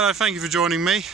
Hello, thank you for joining me.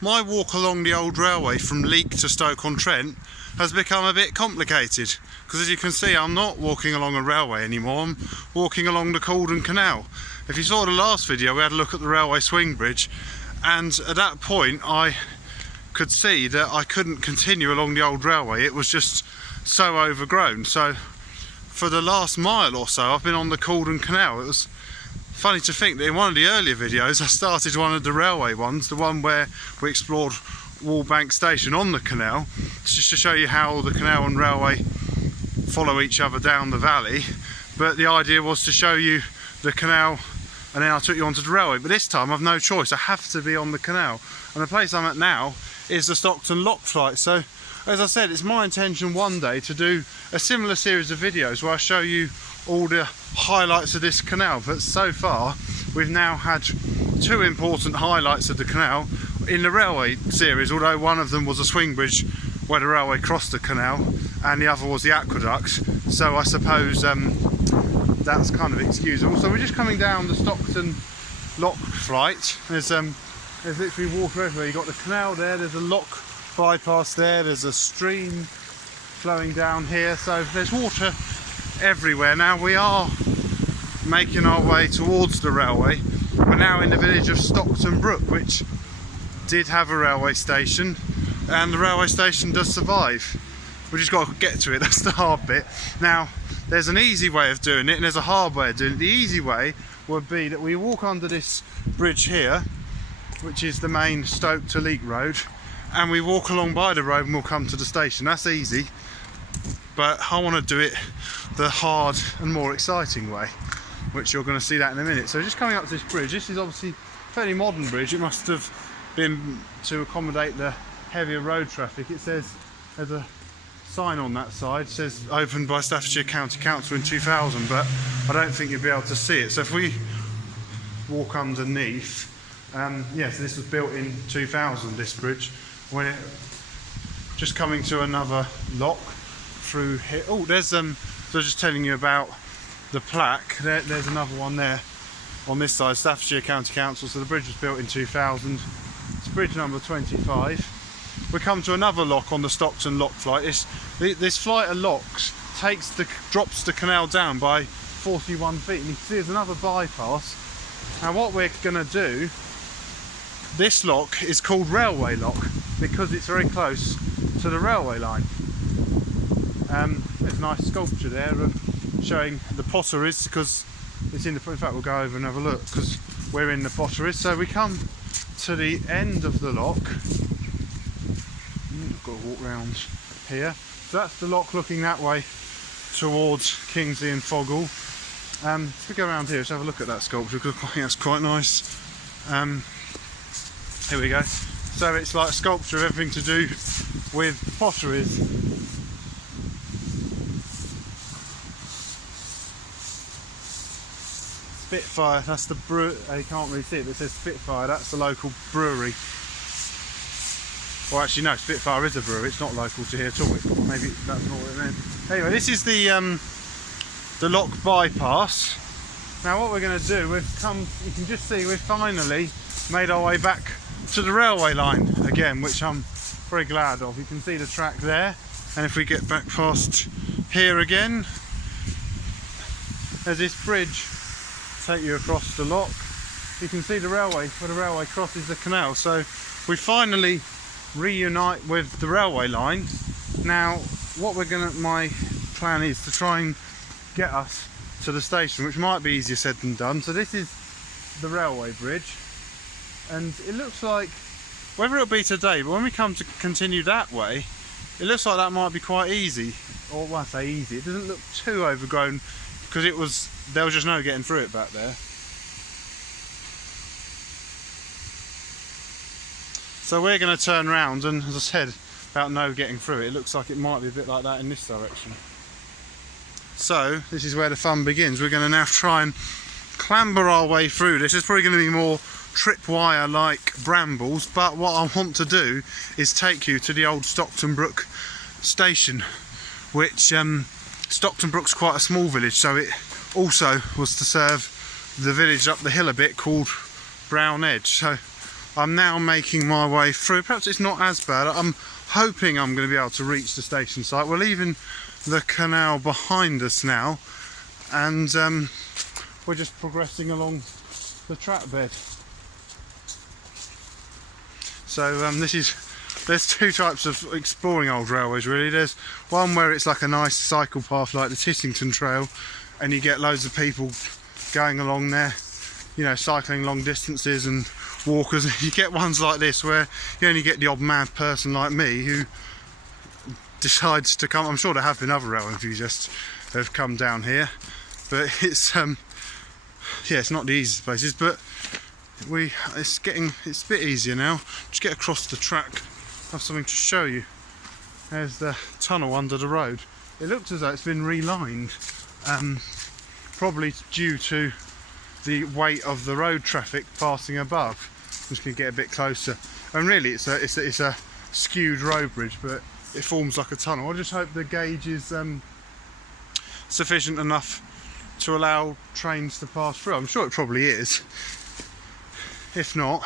My walk along the old railway from Leek to Stoke-on-Trent has become a bit complicated because, as you can see, I'm not walking along a railway anymore. I'm walking along the Caldon Canal. If you saw the last video, we had a look at the railway swing bridge, and at that point I could see that I couldn't continue along the old railway. It was just so overgrown. So for the last mile or so I've been on the Caldon Canal. It was funny to think that in one of the earlier videos I started one of the railway ones, the one where we explored Stockton Station on the canal, just to show you how the canal and railway follow each other down the valley. But the idea was to show you the canal and then I took you onto the railway. But this time I've no choice, I have to be on the canal. And the place I'm at now is the Stockton Lock flight. So as I said, it's my intention one day to do a similar series of videos where I show you all the highlights of this canal. But so far we've now had two important highlights of the canal in the railway series, although one of them was a swing bridge where the railway crossed the canal and the other was the aqueduct. So I suppose that's kind of excusable. So we're just coming down the Stockton Lock flight. There's literally water everywhere. You've got the canal there, there's a lock bypass there, there's a stream flowing down here, so there's water everywhere. Now we are making our way towards the railway. We're now in the village of Stockton Brook, which did have a railway station, and the railway station does survive. We just got to get to it, that's the hard bit. Now there's an easy way of doing it and there's a hard way of doing it. The easy way would be that we walk under this bridge here, which is the main Stoke to Leek road, and we walk along by the road and we'll come to the station. That's easy, but I want to do it the hard and more exciting way, which you're going to see that in a minute. So just coming up to this bridge, this is obviously a fairly modern bridge. It must have been to accommodate the heavier road traffic. It says, there's a sign on that side, it says opened by Staffordshire County Council in 2000, but I don't think you'll be able to see it. So if we walk underneath, yes, this was built in 2000, this bridge. We're just coming to another lock through here. Oh, there's so just telling you about the plaque. There's another one there on this side, Staffordshire County Council. So the bridge was built in 2000. It's bridge number 25. We come to another lock on the Stockton Lock flight. This flight of locks drops the canal down by 41 feet, and you can see there's another bypass. Now what we're going to do, this lock is called Railway Lock because it's very close to the railway line. There's a nice sculpture there of showing the potteries, because it's in fact we'll go over and have a look because we're in the potteries. So we come to the end of the lock. I've got to walk round here. So that's the lock looking that way towards Kingsley and Foggle. If we go around here, let's have a look at that sculpture because I think that's quite nice. Here we go. So it's like a sculpture of everything to do with potteries. Spitfire, that's the brew. You can't really see it, but it says Spitfire. That's the local brewery. Well, actually, no, Spitfire is a brewery. It's not local to here at all. Maybe that's not what it meant. Anyway, this is the lock bypass. Now, what we're going to do, we've come. You can just see we've finally made our way back to the railway line again, which I'm very glad of. You can see the track there, and if we get back past here again, there's this bridge take you across the lock. You can see the railway where the railway crosses the canal. So we finally reunite with the railway line. Now what my plan is to try and get us to the station, which might be easier said than done. So this is the railway bridge, and it looks like, whether it'll be today, but when we come to continue that way, it looks like that might be quite easy. Or when I say easy, it doesn't look too overgrown, because there was just no getting through it back there. So we're going to turn around, and as I said about no getting through it, it looks like it might be a bit like that in this direction. So this is where the fun begins. We're going to now try and clamber our way through this. It's probably going to be more tripwire like brambles, but what I want to do is take you to the old Stockton Brook Station, which Stockton Brook's quite a small village, so it also was to serve the village up the hill a bit called Brown Edge. So I'm now making my way through. Perhaps it's not as bad. I'm hoping I'm going to be able to reach the station site. We're leaving the canal behind us now, and we're just progressing along the track bed. So there's two types of exploring old railways really. There's one where it's like a nice cycle path like the Tissington Trail, and you get loads of people going along there, you know, cycling long distances, and walkers. You get ones like this where you only get the odd mad person like me who decides to come. I'm sure there have been other railway enthusiasts who have come down here, but it's yeah, it's not the easiest places, but it's a bit easier now. Just get across the track. I have something to show you. There's the tunnel under the road. It looks as though it's been relined, probably due to the weight of the road traffic passing above. I'm just going to get a bit closer, and really it's a skewed road bridge, but it forms like a tunnel. I just hope the gauge is sufficient enough to allow trains to pass through. I'm sure it probably is. If not,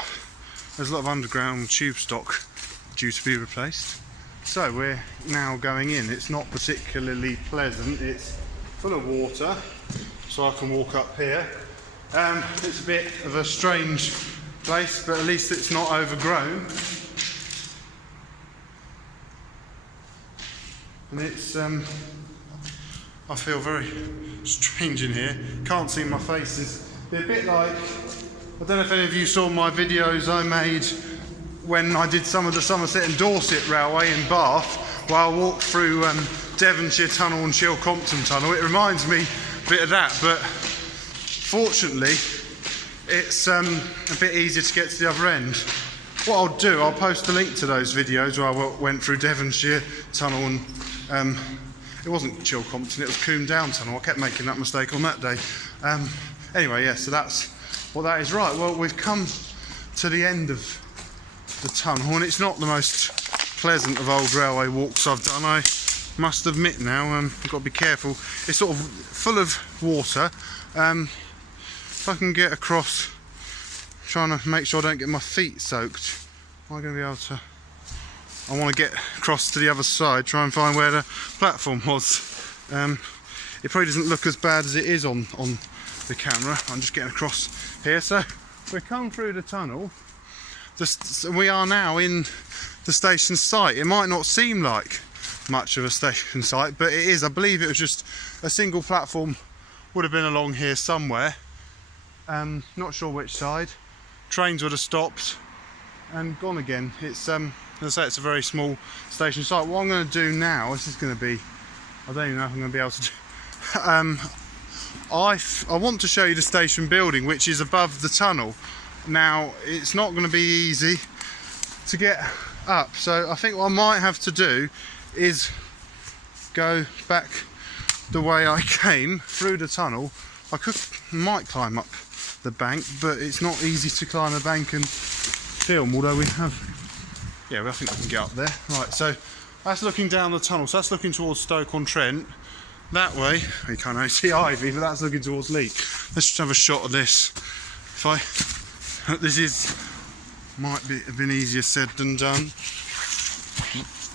there's a lot of underground tube stock due to be replaced. So we're now going in. It's not particularly pleasant. It's full of water, so I can walk up here. It's a bit of a strange place, but at least it's not overgrown. And it's I feel very strange in here. Can't see my face. It's a bit like, I don't know if any of you saw my videos I made when I did some of the Somerset and Dorset Railway in Bath, while I walked through Devonshire Tunnel and Chilcompton Tunnel. It reminds me a bit of that, but fortunately it's a bit easier to get to the other end. What I'll do, I'll post a link to those videos where I went through Devonshire Tunnel and it wasn't Chilcompton, it was Combe Down Tunnel. I kept making that mistake on that day. Anyway, yeah, so that's what that is. Right, well, we've come to the end of the tunnel, and it's not the most pleasant of old railway walks I've done, I must admit now. I've got to be careful. It's sort of full of water. If I can get across, trying to make sure I don't get my feet soaked. Am I going to be able to? I want to get across to the other side, try and find where the platform was. It probably doesn't look as bad as it is on the camera. I'm just getting across here. So we've come through the tunnel. We are now in the station site. It might not seem like much of a station site, but it is. I believe it was just a single platform, would have been along here somewhere. Not sure which side. Trains would have stopped and gone again. It's as I say, it's a very small station site. What I'm going to do now, this is going to be, I don't even know if I'm going to be able to do. I want to show you the station building, which is above the tunnel. Now, it's not going to be easy to get up, so I think what I might have to do is go back the way I came through the tunnel. I might climb up the bank, but it's not easy to climb a bank and film, although we have, yeah, I think I can get up there. Right, so that's looking down the tunnel, so that's looking towards Stoke-on-Trent. That way, you can't really see Ivy, but that's looking towards Leek. Let's just have a shot of this. This might have been easier said than done.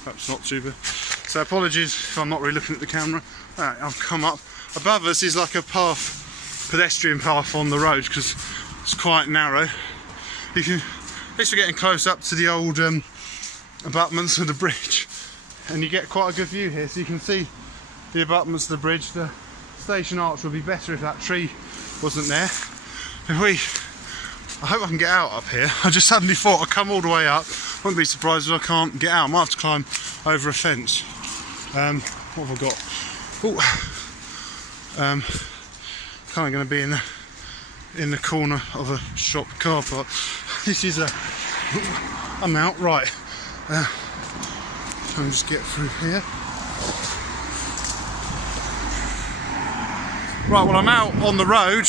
Perhaps not too bad. So apologies if I'm not really looking at the camera. Right, I've come up. Above us is like a path, pedestrian path on the road, because it's quite narrow. You can, at least we're getting close up to the old abutments of the bridge, and you get quite a good view here, so you can see the abutments of the bridge. The station arch would be better if that tree wasn't there. I hope I can get out up here. I just suddenly thought I'd come all the way up. Wouldn't be surprised if I can't get out. I might have to climb over a fence. What have I got? Kind of going to be in the corner of a shop car park. This is I'm out. Right. Try and just get through here. Right, well, I'm out on the road.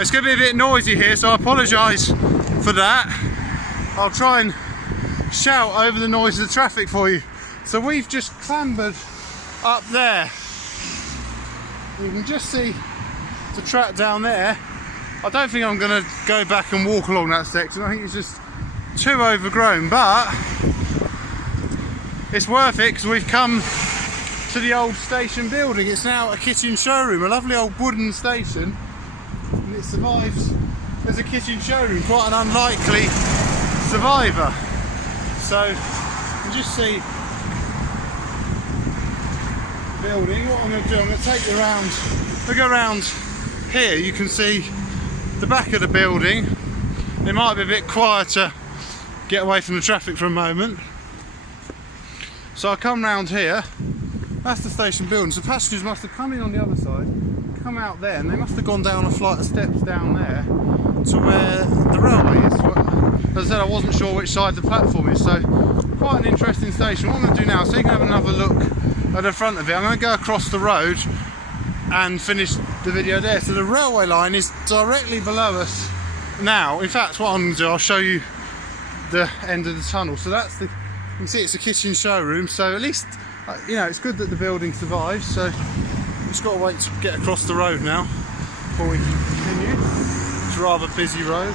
It's going to be a bit noisy here, so I apologise for that. I'll try and shout over the noise of the traffic for you. So we've just clambered up there. You can just see the track down there. I don't think I'm going to go back and walk along that section. I think it's just too overgrown, but it's worth it because we've come to the old station building. It's now a kitchen showroom, a lovely old wooden station, and it survives as a kitchen showroom, quite an unlikely survivor. So you can just see the building. What I'm going to do, I'm going to take you around. We'll go around here. You can see the back of the building. It might be a bit quieter, get away from the traffic for a moment. So I come round here. That's the station building. So passengers must have come in on the other side, come out there, and they must have gone down a flight of steps down there to where the railway is. As I said, I wasn't sure which side the platform is, so quite an interesting station. What I'm going to do now, so you can have another look at the front of it, I'm going to go across the road and finish the video there. So the railway line is directly below us now. In fact, what I'm going to do, I'll show you the end of the tunnel. So that's the, you can see it's a kitchen showroom, so at least, you know, it's good that the building survives. So we've just got to wait to get across the road now before we continue. It's a rather busy road.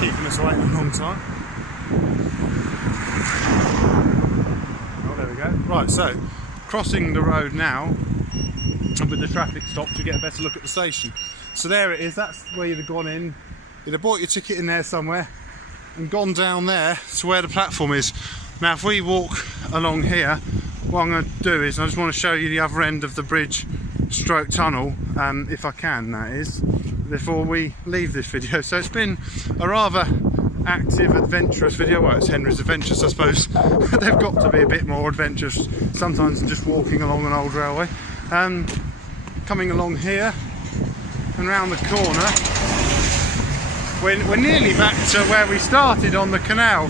Keeping us waiting a long time. Oh, there we go. Right, so crossing the road now, and with the traffic stopped, you get a better look at the station. So there it is. That's where you'd have gone in. You'd have bought your ticket in there somewhere and gone down there to where the platform is. Now, if we walk along here, what I'm going to do is I just want to show you the other end of the bridge stroke tunnel, if I can, that is, before we leave this video. So it's been a rather active, adventurous video. Well, it's Henry's Adventures, I suppose. They've got to be a bit more adventurous sometimes than just walking along an old railway. Coming along here and round the corner, we're nearly back to where we started on the canal.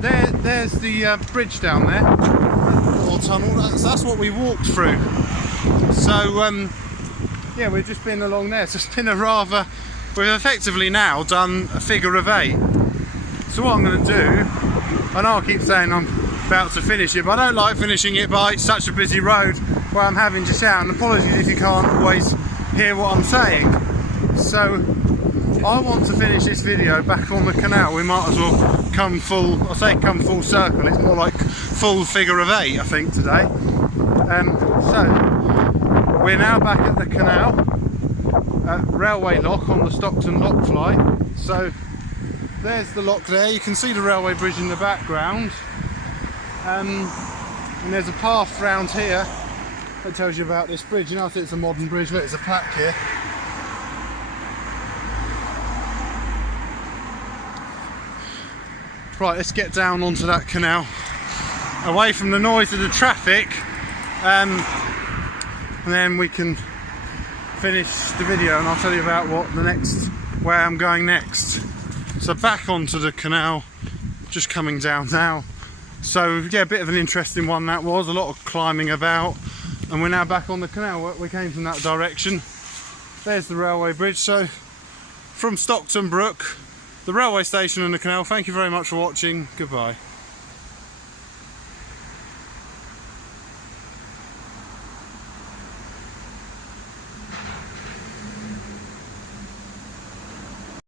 There's the bridge down there, or tunnel. That's what we walked through. So yeah, we've just been along there. So it's been a rather, we've effectively now done a figure of 8. So what I'm going to do, I know I keep saying I'm about to finish it, but I don't like finishing it by such a busy road where I'm having to shout, and apologies if you can't always hear what I'm saying. So I want to finish this video back on the canal. We might as well come full, I say come full circle, it's more like full figure of 8 I think today. So we're now back at the canal at Railway Lock on the Stockton Lock flight. So there's the lock there, you can see the railway bridge in the background, and there's a path round here that tells you about this bridge. You know, it's a modern bridge, look, there's a plaque here. Right, let's get down onto that canal, away from the noise of the traffic, and then we can finish the video and I'll tell you about where I'm going next. So back onto the canal, just coming down now. So yeah, a bit of an interesting one that was, a lot of climbing about, and we're now back on the canal. We came from that direction. There's the railway bridge. So from Stockton Brook, the railway station and the canal, thank you very much for watching. Goodbye.